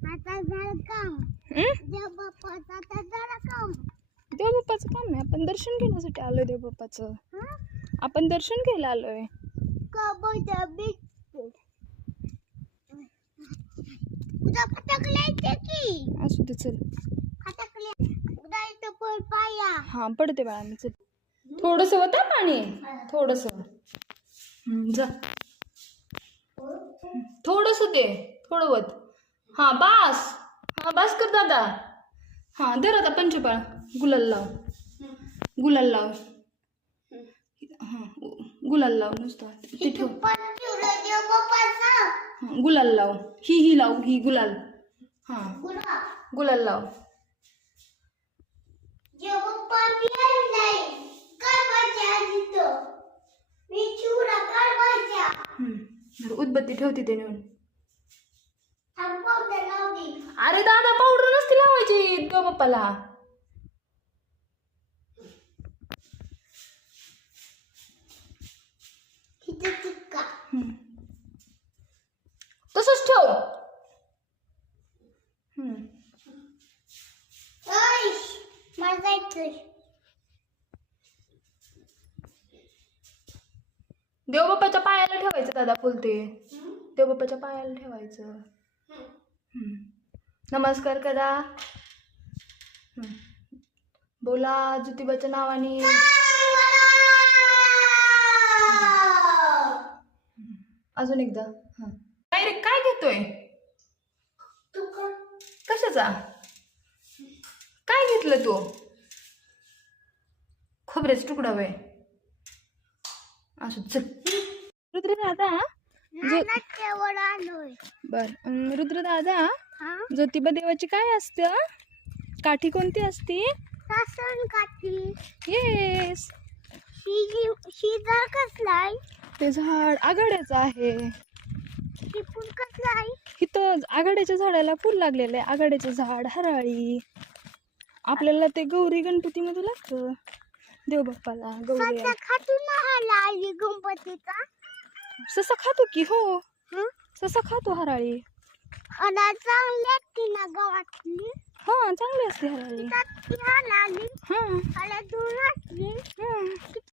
आता झालं काम. हं? देवबाप्पाचं आता झालं काम. देवबाप्पाचं काम नाही, आपण दर्शन घेण्यासाठी आलोय देवबाप्पाचं. हं? आपण दर्शन घ्यायला आलोय. कबड्डी बिस्किट. उद्या फटाकले येते की. असू दे चल. फटाकले. उद्या इथं पण पाया. हा पडते बाळा मी चल. थोडस होता पाणी थोडस. जा थोडस दे थोडं वत. हा बास. हा बास कर दादा. हा धर आता पंचपाळ. गुलाल लाव. गुलाल लाव. हा गुलाल लाव नुसतं ते ठेव. पण ठेवलं देवबाप्पाचं. हा, गुलाल लाव. ही लाव ही गुलाल. हा गुलाब. गुलाल लाव. देवबाप्पा बियाण नाही. गणपती आली तो. मी चिवडा काढवायचा. उदबत्ती ठेवते ते नेऊन. थांब पावडर लावली. अरे दादा पावडर नसती लावायची देवबाप्पाला. इथं टिक्का. तसंच ठेव. ओय, मला जायचंय. देवबाप्पाच्या पायाला ठेवायचं दादा फुल ते. देवबाप्पाच्या पायाला ठेवायचं. नमस्कार करा. बोला ज्योतिबाच्या नावाने. अजून एकदा. काय रे काय घेतोय. कशाचा काय घेतलं तू. खोबऱ्याचा तुकडा वय. असं चल. रुद्र दादा नाना केवळ आलोय. बर रुद्र दादा हा? ज्योतिबा देवाची काय असतं. काठी कोणती असते. सासन काठी. येस शिजार कसलाय. ते झाड आघाड्याचं आहे. ही फुल कसलाय. इथं आघाड्याच्या झाडाला फुल लागलेलं आहे. आघाड्याचं झाड हराळी. आपल्याला ते गौरी गणपतीमध्ये लागतं. देवबाप्पाला गौरी. सध्या खातून आला आई गणपतीचा. ससा खातो की. हो हं? ससा खातो हराळी. आणि चांगली असते ना गावातली. हा चांगली असते हराळी. त्यात ती आली. हा आणि दूर असली. हा